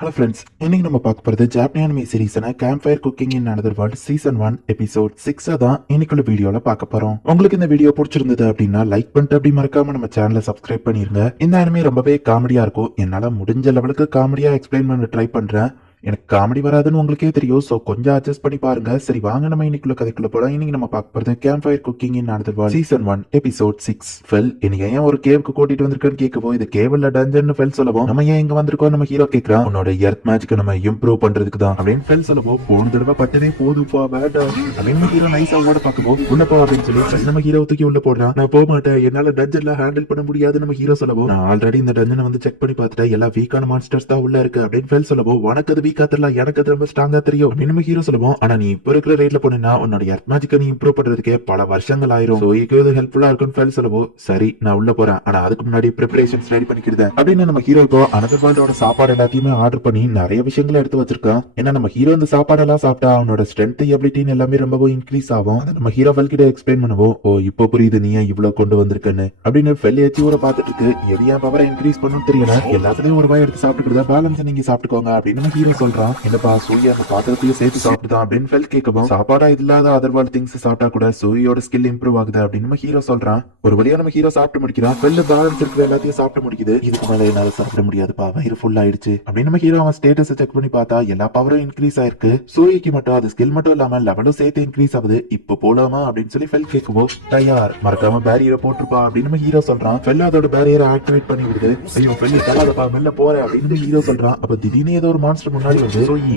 Hello friends, இன்னைக்கு நம்ம பார்க்க போகிறது ஜாப்பனி அனிமே சீரீஸான camp fire cooking in another world season 1 episode 6 தான் இன்னைக்குள்ள வீடியோல பார்க்க போறோம். உங்களுக்கு இந்த வீடியோ பிடிச்சிருந்தது அப்படின்னா லைக் பண்ணிட்டு அப்படி மறக்காம நம்ம சேனலை சப்ஸ்கிரைப் பண்ணிருங்க. இந்த அனிமே ரொம்பவே காமெடியா இருக்கும். என்னால முடிஞ்ச லெவலுக்கு காமெடியா எக்ஸ்பிளைன் பண்ண ட்ரை பண்றேன். எனக்கு காமெடி வராதுன்னு உங்களுக்கே தெரியும். ஸோ கொஞ்சம் அட்ஜஸ்ட் பண்ணி பாருங்க. சரி வாங்க நம்ம இன்னைக்குள்ள கதைக்குள்ள போலாம். இன்னைக்கு நம்ம பார்க்க போறது camp fire cooking in another world season 1 episode 6. ஃபெல் இன்னைக்கு ஏன் ஒரு கேவுக்கு கூட்டிட்டு வந்திருக்கேன்னு கேட்கவோ, இது கேவல்ல டஞ்சன் ஃபெல் சொல்லவும், நம்ம ஏன் இங்க வந்திருக்கோம் நம்ம ஹீரோ கேட்கறான். உன்னோட எர்த் மேஜிக்கை நம்ம இம்ப்ரூவ் பண்றதுக்கு தான் அப்படின்னு ஃபெல் சொல்லவும், போன தடவை பட்டதே போதுப்பா வேண்டாம் அப்படின்னு ஹீரோ நைஸா ஓட பார்க்கவும், உள்ளப்பா அப்படின்னு சொல்லி நம்ம ஹீரோ தூக்கி உள்ள போடுறான். நான் போக மாட்டேன், என்னால டஞ்சன்ல ஹேண்டில் பண்ண முடியாது நம்ம ஹீரோ சொல்லவும், நான் ஆல்ரெடி இந்த டஞ்சனை வந்து செக் பண்ணி பார்த்துட்டேன், எல்லா வீக்கான மான்ஸ்டர்ஸ் தான் உள்ள இருக்கு அப்படின்னு ஃபெல் சொல்லவும், உனக்கு அது வீக்கா தெரியல, எனக்கு அது ரொம்ப ஸ்ட்ராங்கா தெரியும் அப்படின்னு நம்ம ஹீரோ சொல்லுவோம். ஆனா நீ இப்ப இருக்கிற ரேட்ல போனா உன்னோட எர்த் மேஜிக்கை நீ இம்ப்ரூவ் பண்றதுக்கே பல வருஷங்கள் ஆயிரும். சோ இது ஹெல்ப்ஃபுல்லா இருக்கும்னு ஃபெல் சொல்லவும், சரி நான் உள்ள போறேன், ஆனா அதுக்கு முன்னாடி ப்ரிப்பரேஷன்ஸ் ரெடி பண்ணிக்கிறேன் அப்படின்னு நம்ம ஹீரோ இப்போ அனதர் வேர்ல்டோட சாப்பாடு எல்லாத்தையுமே ஆர்டர் பண்ணி நிறைய விஷயங்களை எடுத்து வச்சிருக்கான். ஏன்னா நம்ம ஹீரோ இந்த சாப்பாடு எல்லாம் சாப்பிட்டா அவனோட ஸ்ட்ரென்த் எபிலிட்டின்னு எல்லாமே ரொம்பவும் இன்க்ரீஸ் ஆகும். அதை நம்ம ஹீரோ ஃபெல் கிட்ட எக்ஸ்பிளைன் பண்ணுவோம். ஓ இப்போ புரியுது நீ இவ்வளவு கொண்டு வந்திருக்கன்னு அப்படின்னு ஃபெல் ஏச்சி ஊரை பார்த்துட்டு இருக்கு. எது என் பவரை இன்க்ரீஸ் பண்ணும் தெரியல, எல்லாத்துலயும் ஒரு வாய் எடுத்து சாப்பிட்டுக்கிறதா, பேலன்ஸ் நீங்க சாப்பிட்டுக்கோங்க அப்படின்னு நம்ம ஹீரோ சொல்றான். என்னப்பா சூயா அந்த பாத்திரத்தையும் சேர்த்து சாப்பிட்டுதான் அப்படின்னு ஃபெல் கேட்கவும், சாப்பாடா இல்லாத அதர்வால் திங்ஸ் சாப்பிட்டா கூட சூயோட ஸ்கில் இம்ப்ரூவ் ஆகுது அப்படின்னு நம்ம ஹீரோ சொல்றான். ஒரு வழியா நம்ம ஹீரோ சாப்பிட்டு முடிக்கிறான். ஃபெல் பேலன்ஸ் இருக்கிற எல்லாத்தையும் சாப்பிட்டு முடிக்குது. இதுக்கு மேல என்னால சாப்பிட முடியாதுப்பா, வயிறு ஃபுல் ஆயிடுச்சு அப்படின்னு நம்ம ஹீரோ அவன் ஸ்டேட்டஸ் செக் பண்ணி பார்த்தா எல்லா பவரும் இன்க்ரீஸ் ஆயிருக்கு. சூயிக்கு மட்டும் அது ஸ்கில் மட்டும் இல்லாம லெவலும் சேர்த்து இன்க்ரீஸ் ஆகுது. இப்போ போலாமா அப்படின்னு சொல்லி ஃபெல் கேட்கவும், தயார், மறக்காம பேரியரை போட்டுருப்பா அப்படின்னு நம்ம ஹீரோ சொல்றான். ஃபெல் அதோட பேரியரை ஆக்டிவேட் பண்ணி விடுது. ஐயோ ஃபெல் தராதப்பா, மெல்ல போறேன் அப்படின்னு ஹீரோ சொல்றான். அப்ப திடீர்னு ஏதோ ஒரு மான்ஸ்டர் முன்னாடி வந்து சூயி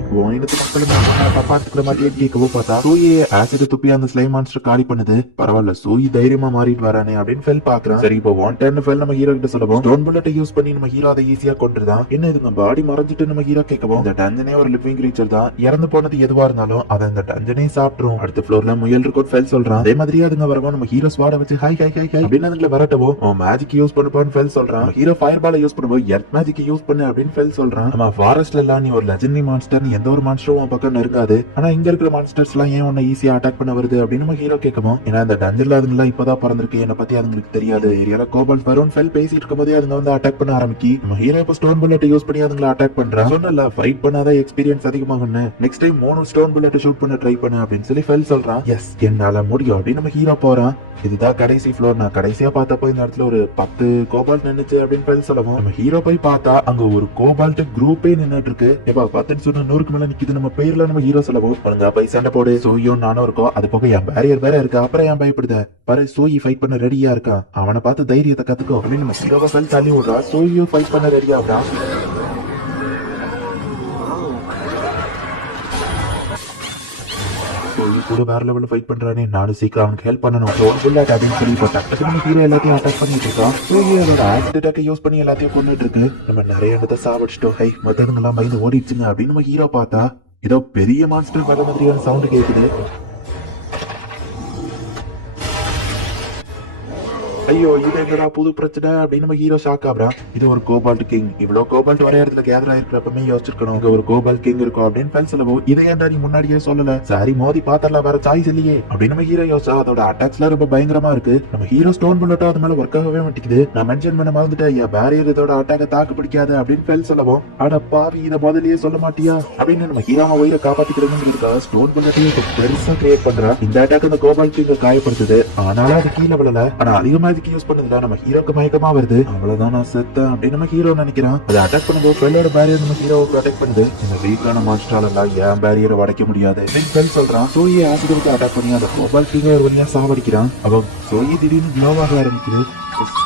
மக்களும் பாத்துக்கிற மாதிரியே கேட்கவும் பார்த்தா சூயை ஆசிட் துப்பி அந்த ஸ்லைம் மான்ஸ்டர் காலி பண்ணுது. பரவாயில்ல சூயி தைரியமா மாறிட்டு வரானே அப்படின்னு ஃபெல் பாக்குறான். சரி இப்போ வாண்டட்னு ஃபெல் நம்ம ஹீரோ கிட்ட சொல்லவும், ஸ்டோன் புல்லட்டை யூஸ் பண்ணி நம்ம ஹீரோ அதை ஈஸியா கொண்டுதான். என்ன இதுங்க பாடி மறைஞ்சிட்டு நம்ம ஹீரோ கேட்கவும், இந்த டஞ்சனே ஒரு லிவிங் கிரீச்சர் தான், இறந்து போனது எதுவா இருந்தாலும் அதை இந்த டஞ்சனே சாப்பிட்டுரும். அடுத்த ஃப்ளோர்ல முயல் இருக்கும் ஃபெல் சொல்றான். அதே மாதிரியே அதுங்க வரவும் நம்ம ஹீரோ ஸ்வாட வச்சு ஹை ஹை ஹை ஹை அப்படின்னு அதுங்களை வரட்டவும், மேஜிக் யூஸ் பண்ணுப்பான்னு ஃபெல் சொல்றான். ஹீரோ ஃபயர் பால யூஸ் பண்ணுவோம், எர்த் மேஜிக் யூஸ் பண்ணு அப்படின்னு ஃபெல் சொல்றான். நம்ம ஃபாரஸ்ட்ல எல்லாம் நீ ஒரு லெஜெண்டரி மான்ஸ்டர், எந்த ஒரு மான்ஸ்டரும் பக்கம் நெருங்காது, ஆனா இங்க இருக்கிற மான்ஸ்டர்ஸ் எல்லாம் ஏன் உன்னை ஈஸியா அட்டாக் பண்ண வருது அப்படின்னு நம்ம ஹீரோ கேட்கவும், ஏன்னா இந்த டஞ்சன்ல அதுங்கெல்லாம் இப்பதான் பிறந்திருக்கு, என்ன பத்தி அதுங்களுக்கு தெரியாது, ஏரியால கோபால்ட் வரும் ஃபெல் பேசிட்டு இருக்கும் போதே அதுங்க வந்து அட்டாக் பண்ண ஆரம்பிக்கி. நம்ம ஹீரோ இப்ப ஸ்டோன் புல்லட் யூஸ் பண்ணி அதுங்களை அட்டாக் பண்றான். சொன்னல ஃபைட் பண்ணாத எக்ஸ்பீரியன்ஸ் அதிகமாகும்னு, next time 3 stone bullet shoot பண்ண ட்ரை பண்ணு அப்படின்னு சொல்லி ஃபெல் சொல்றான். எஸ் என்னால முடியும் அப்படின்னு நம்ம ஹீரோ போறான். இதுதான் கடைசி ஃப்ளோர், நான் கடைசியா பார்த்தப்போ இந்த இடத்துல ஒரு 10 கோபால்ட் நின்னுச்சு அப்படின்னு ஃபெல் சொல்லவும், நம்ம ஹீரோ போய் பார்த்தா அங்க ஒரு கோபால்ட் குரூப்பே நின்னுட்டு இருக்கு. எப்பா 10 சொன்ன 100க்கு மேல நிக்குது நம்ம பேர்ல நம்ம ஹீரோ சொல்லவும், ஒழுங்கா போய் சண்டை போடு, சூயும் நானும் இருக்கோம், அது போக என் பேரியர் வேற இருக்கு, அப்புறம் ஏன் பயப்படுத, பாரு சூயி ஃபைட் பண்ண ரெடியா இருக்கான், அவனை பார்த்து தைரியத்தை கத்துக்கோ அப்படின்னு நம்ம ஹீரோவை ஃபெல் தள்ளி விடுறா. சூயும் ஃபைட் பண்ண ரெடியா இருக்கா. கூட வேற லெவல்ல ஃபைட் பண்றானே, நானும் சீக்கிரம் அவனுக்கு ஹெல்ப் பண்ணணும் அப்படின்னு சொல்லி போட்டான். ஹீரோ எல்லாத்தையும் அட்டாக் பண்ணிட்டு இருக்கான். அதோட ஆசிட் அட்டாக் யூஸ் பண்ணி எல்லாத்தையும் கொண்டுட்டு இருக்கு. நம்ம நிறைய இடத்த சாவடிச்சிட்டோம், ஹை மத்தவங்க எல்லாம் பயந்து ஓடிடுச்சுங்க அப்படின்னு நம்ம ஹீரோ பார்த்தா ஏதோ பெரிய மான்ஸ்டர் வர மாதிரியான சவுண்ட் கேக்குது. ஐயோ இது என்னடா புது பிரச்சனை அப்படின்னு நம்ம ஹீரோ ஷாக் ஆகுறான். இது ஒரு கோபால்ட் கிங், இவ்வளவு கோபால்ட் வர இடத்துல கேதர் ஆயிருக்கிறப்பமே யோசிச்சிருக்கணும் இங்க ஒரு கோபால்ட் கிங் இருக்கும் அப்படின்னு ஃபெல் சொல்லவும், இதை ஏன்டா நீ முன்னாடியே சொல்லல, சாரி மோதி பாத்தரலாம் வேற சாய்ஸ் இல்லையே அப்படின்னு நம்ம ஹீரோ யோசிச்சா. அதோட அட்டாக்ஸ்ல ரொம்ப பயங்கரமா இருக்கு. நம்ம ஹீரோ ஸ்டோன் புல்லட்டா அது மேல ஒர்க் ஆகவே மாட்டேங்குது. நான் மென்ஷன் பண்ண மறந்துட்டேன், என் பேரியர் இதோட அட்டாக்க தாக்கு பிடிக்காது அப்படின்னு ஃபெல் சொல்லவும், அட பாவி இதை முதல்லயே சொல்ல மாட்டியா அப்படின்னு நம்ம ஹீரோவை உயிரை காப்பாத்திக்கிறதுங்கிறதுக்காக ஸ்டோன் புல்லட்டையும் பெருசா கிரியேட் பண்றா. இந்த அட்டாக் அந்த கோபால்ட் கிங்க காயப்படுத்துது, ஆனாலும் அது கீழே விழல. ஆனா அதிகமா யூஸ் பண்ணதுல நம்ம ஹீரோக்கு மயக்கமா வருது. அவ்வளவுதான் நான் செத்தேன் அப்படின்னு நம்ம ஹீரோ நினைக்கிறான். அதை அட்டாக் பண்ணும்போது ஃபெல்லோட பேரியர் நம்ம ஹீரோவை அட்டாக் பண்ணுது. இந்த வீக்கான மான்ஸ்டரால எல்லாம் என் பேரியரை உடைக்க முடியாது ஃபெல் சொல்றான். சோயை ஆசிட் அட்டாக் பண்ணி அந்த கோபால்ட் கிங்க ஒரு வழியா சாவடிக்கிறான். அவன் சோயை திடீர்னு க்ளோவாக ஆரம்பிக்குது.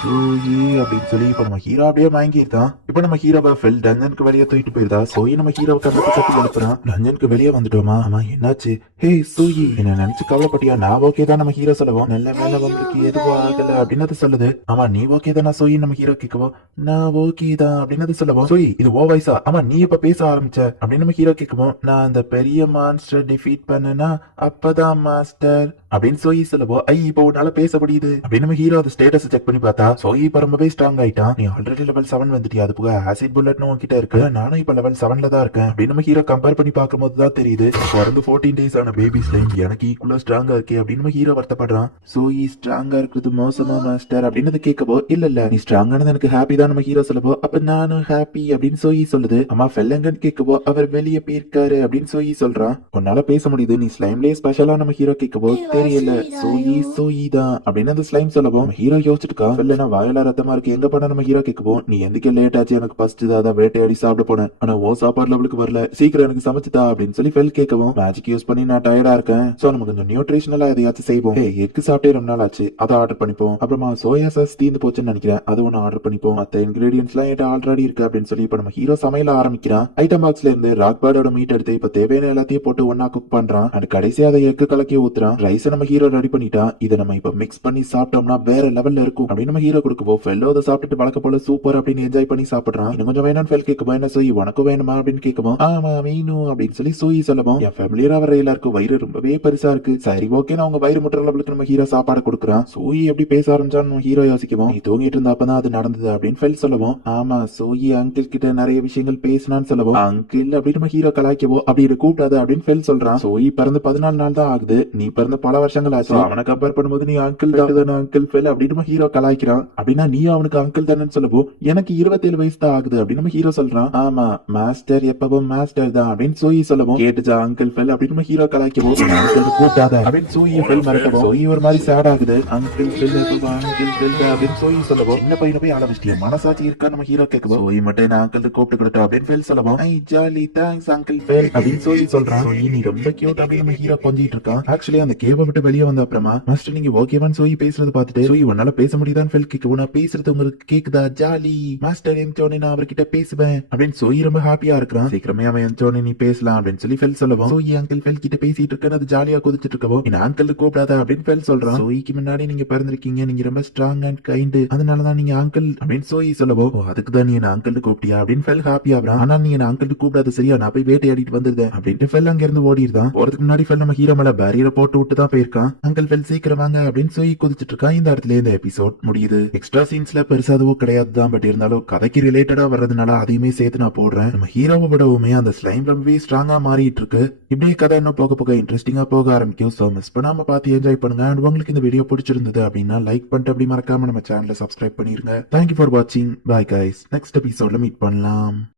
சோயி அப்படின்னு சொல்லி இப்ப நம்ம ஹீரோ அப்படியே வாங்கிட்டான். இப்ப நம்ம ஹீரோவை ஃபெல் டஞ்சனுக்கு வெளியே தூக்கிட்டு போயிருந்தா. சோயி நம்ம ஹீரோவை கட்டி எழுப்புறான். டஞ்சனுக்கு வெளியே வந்துட்டோமா, ஆமா என்னாச்சு, ஹே சூயி என்ன நினைச்சு கவலைப்பட்டியா, நான் ஓகே தான் நம்ம ஹீரோ சொல்லுவோம். நல்ல வேலை உங்களுக்கு எதுவும் ஆகல அப்படின்னு சொல்லுது. ஆமா நீ ஓகே தான் சோயி நம்ம ஹீரோ கேட்கவும், நான் ஓகே தான் அப்படின்னு சொல்லுவோம். சோயி இது ஓ வயசா, ஆமா நீ இப்ப பேச ஆரம்பிச்ச அப்படின்னு நம்ம ஹீரோ கேட்கவும், நான் அந்த பெரிய மான்ஸ்டர் டிஃபீட் பண்ணனா அப்பதான் மாஸ்டர் அப்படின்னு சோயி சொல்லுவோம். ஐ இப்போ உன்னால பேச முடியுது அப்படின்னு நம்ம ஹீரோ அந்த ஸ்டேட்டஸ் செக் பண்ணி பார்த்தா சோயி இப்ப ரொம்பவே ஸ்ட்ராங் ஆயிட்டான். நீ ஆல்ரெடி லெவல் 7 வந்துட்டியா, அது போக ஆசிட் புல்லட்னு உன்கிட்ட இருக்கு, நானும் இப்ப லெவல் 7ல தான் இருக்கேன் அப்படின்னு நம்ம ஹீரோ கம்பேர் பண்ணி பார்க்கும்போது தான் தெரியுது பிறந்து 14 டேஸ் ஆன பேபி ஸ்லைம் எனக்கு ஈக்குவலா ஸ்ட்ராங்கா இருக்கே அப்படின்னு நம்ம ஹீரோ வருத்தப்படுறான். சோயி ஸ்ட்ராங்கா இருக்கிறது மோசமா மாஸ்டர் அப்படின்னு கேட்கவோ, இல்ல இல்ல நீ ஸ்ட்ராங்கானது எனக்கு ஹாப்பி தான் நம்ம ஹீரோ சொல்லவோ, அப்ப நானும் ஹாப்பி அப்படின்னு சோயி சொல்லுது. அம்மா ஃபெல்லங்கன்னு கேட்கவோ, அவர் வெளியே போயிருக்காரு அப்படின்னு சோயி சொல்றான். உன்னால பேச முடியுது, நீ ஸ்லைம்லயே ஸ்பெஷலா நம்ம ஹீரோ கேட்கவோ, தெரியல சோயி சோயி தான் அப்படின்னு அந்த ஸ்லைம் சொல்லவும் ஹீரோ யோசிச்சுட்டுக்கா, இல்லனா வாயில ரத்தமா இருக்கு எங்க பண்ண நம்ம ஹீரோ கேட்கவோ, நீ எந்திக்க லேட் ஆச்சு, எனக்கு ஃபர்ஸ்ட் தான் வேட்டையாடி சாப்பிட போனேன், ஆனா ஓ சாப்பாடு லெவலுக்கு வரல, சீக்கிரம் எனக்கு சமைச்சுதா அப்படின்னு சொல்லி ஃபெல் கேட்கவும், மேஜிக் யூஸ் பண்ணி நான் டயர்டா இருக்கேன், சோ நம்ம கொஞ்சம் நியூட்ரிஷனலா எதையாச்சும் செய்வோம், எக் சாப்பிட்டே ரொம்ப நாள் ஆச்சு, அதை ஆர்டர் பண்ணிப்போம், அப்புறமா சோயா சாஸ் தீந்து போச்சுன்னு நினைக்கிறேன், அது ஒன்னு ஆர்டர் பண்ணிப்போம், மத்த இன்கிரீடியன்ஸ் எல்லாம் என்கிட்ட ஆல்ரெடி இருக்கு அப்படின்னு சொல்லி இப்ப நம்ம ஹீரோ சமையல ஆரம்பிக்கிறான். ஐட்டம் பாக்ஸ்ல இருந்து ராக் பேர்டோட மீட் எடுத்து இப்ப தேவையான எல்லாத்தையும் போட்டு ஒன்னா குக் பண்றான். அண்ட் கடைசியா அதை எக்கு கலக்கி ஊத்துறான். ரைஸ் நம்ம ஹீரோ ரெடி பண்ணிட்டா, இதை நம்ம இப்ப மிக்ஸ் பண்ணி சாப்பிட்டோம்னா வேற லெவல்ல இருக்கும் அப்படின்னு நம்ம ஹீரோ கொடுக்குவோம். ஃபெல்லோ அதை சாப்பிட்டுட்டு வழக்க போல சூப்பர் அப்படின்னு என்ஜாய் பண்ணி சாப்பிடுறான். இன்னும் கொஞ்சம் வேணும்னு ஃபெல் கேட்கும்போது, என்ன சோயி உனக்கு வேணுமா அப்படின்னு கேட்குவோம். ஆமா வேணும் அப்படின்னு சொல்லி சோயி சொல்லவும், என் ஃபேமிலியரா வர எல்லாருக்கும் வயிறு ரொம்பவே பெருசா இருக்கு, சரி ஓகே நான் உங்க வயிறு முட்டுற லெவலுக்கு நம்ம ஹீரோ சாப்பாடு கொடுக்குறான். சோயி எப்படி பேச ஆரம்பிச்சான்னு நம்ம ஹீரோ யோசிக்குவோம். நீ தூங்கிட்டு இருந்த அப்பதான் அது நடந்தது அப்படின்னு ஃபெல் சொல்லவும், ஆமா சோயி அங்கிள் கிட்ட நிறைய விஷயங்கள் பேசினான்னு சொல்லவும், அங்கிள் அப்படின்னு நம்ம ஹீரோ கலாய்க்கவோ, அப்படி இதை கூப்பிடாது அப்படின்னு ஃபெல் சொல்றான். சோயி பிறந்து 14 நாள் தான் ஆகுது, நீ பிறந்த பல வருஷங்கள் ஆச்சு, அவனை கம்பேர் பண்ணும்போது நீ அங்கிள் தான் அங்கிள் ஃபெல் அப்படின்னு நம்ம ஹீரோ கலாய்க்கிறான். அப்படின்னா நீ அவனுக்கு அங்கிள் தானே சொல்லவும், எனக்கு 27 வயசு தான் ஆகுது அப்படின்னு நம்ம ஹீரோ சொல்றான். ஆமா மாஸ்டர் எப்பவும் மாஸ்டர் தான் அப்படின்னு சோயி சொல்லவும், கேட்டுச்சா அங்கிள் ஃபெல் அப்படின்னு நம்ம ஹீரோ கலாய்க்கவோ, அங்கிள் கூப்பிடாத அப்படின்னு சோயி ஃபெல் மிரட்டவும், சோயி ஒரு மாதிரி சேட் ஆகுது. அங்கிள் ஃபெல் எப்பவும் அங்கிள் ஃபெல் அப்படின்னு சோயி சொல்லவும், என்ன பையனை போய் ஆள வச்சிட்டியா, மனசாட்சி இருக்கா நம்ம ஹீரோ கேட்கவும், சோயி மட்டும் என்ன அங்கிள் கூப்பிட்டு கொடுத்தா அப்படின்னு ஃபெல் சொல்லவும், ஐ ஜாலி தேங்க்ஸ் அங்கிள் ஃபெல் அப்படின்னு சோயி சொல்றான். சோயி நீ ரொம்ப கியூட் அப்படின்னு நம்ம ஹீரோ கொஞ்சிட்டு இருக்கான். ஆக்சுவலி அந்த கேவை விட்டு வெளியே வந்த அப்புறமா, மாஸ்டர் நீங்க ஓகேவான்னு சோயி பேசுறது பார்த்துட்டு, சோயி உன்னால பேச முடியுதான்னு ஃபெல் கேட்கவும், நான் பேசுறது உங்களுக்கு கேக்குதா ஜாலி மாஸ்டர் என்சோனே நான் அவர்கிட்ட பேசுவேன் அப்படின்னு சோயி ரொம்ப ஹாப்பியா இருக்கிறான். சீக்கிரமே அவன் என்சோனே நீ பேசலாம் அப்படின்னு சொல்லி ஃபெல் சொல்லவும், சோயி அங்கிள் ஃபெல் கிட்ட பேசிட்டு இருக்க, அது ஜாலியா குதிச்சிட்டு இருக்கவும், என்ன அங்கிள் கூப்பிடாத அப்படின்னு ஃபெல் சொல்றான். சோயிக்கு முன்னாடி நீங்க பிறந்திருக்கீங்க, நீங்க ரொம்ப ஸ்ட்ராங் அண்ட் கைண்ட், அதனாலதான் நீங்க அங்கிள் அப்படின்னு சோயி சொல்லவும், அதுக்கு தான் நீ என்ன அங்கிள் கூப்பிட்டியா அப்படின்னு ஃபெல் ஹாப்பி ஆகுறான். ஆனா நீ என்ன அங்கிள் கூப்பிடாத சரியா, நான் போய் வேட்டையாடிட்டு வந்துருந்தேன் அப்படின்ட்டு ஃபெல் அங்க இருந்து ஓடிடுதான். போறதுக்கு முன்னாடி ஃபெல் நம்ம ஹீரோ மேல பேரியரை போட்டு விட்டு தான் போயிருக்கான். அங்கிள் ஃபெல் சீக்கிரம் வாங்க அப்படின்னு சோயி குதிச்சிட்டு இருக்கான். இந்த இடத்துல இந்த எபிசோட் முடியுது. எக்ஸ்ட்ரா சீன்ஸ்ல பெருசா அதுவும் கிடையாது தான், பட் இருந்தாலும் கதைக்கு ரிலேட்டடா வர்றதுனால அதையுமே சேர்த்து நான் போடுறேன். நம்ம ஹீரோவை விடவுமே அந்த ஸ்லைம் ரொம்பவே ஸ்ட்ராங்கா மாறிட்டு இருக்கு. இப்படியே கதை இன்னும் போக போக இன்ட்ரெஸ்டிங்கா போக ஆரம்பிக்கும். சோ மிஸ் பண்ணாம பார்த்து என்ஜாய் பண்ணுங்க. அண்ட் உங்களுக்கு இந்த வீடியோ பிடிச்சிருந்தது அப்படின்னா லைக் பண்ணிட்டு அப்படி மறக்காம நம்ம சேனலை சப்ஸ்கிரைப் பண்ணிருங்க. தேங்க்யூ ஃபார் வாட்சிங். பை கைஸ், நெக்ஸ்ட் எபிசோட்ல மீட் பண்ணலாம்.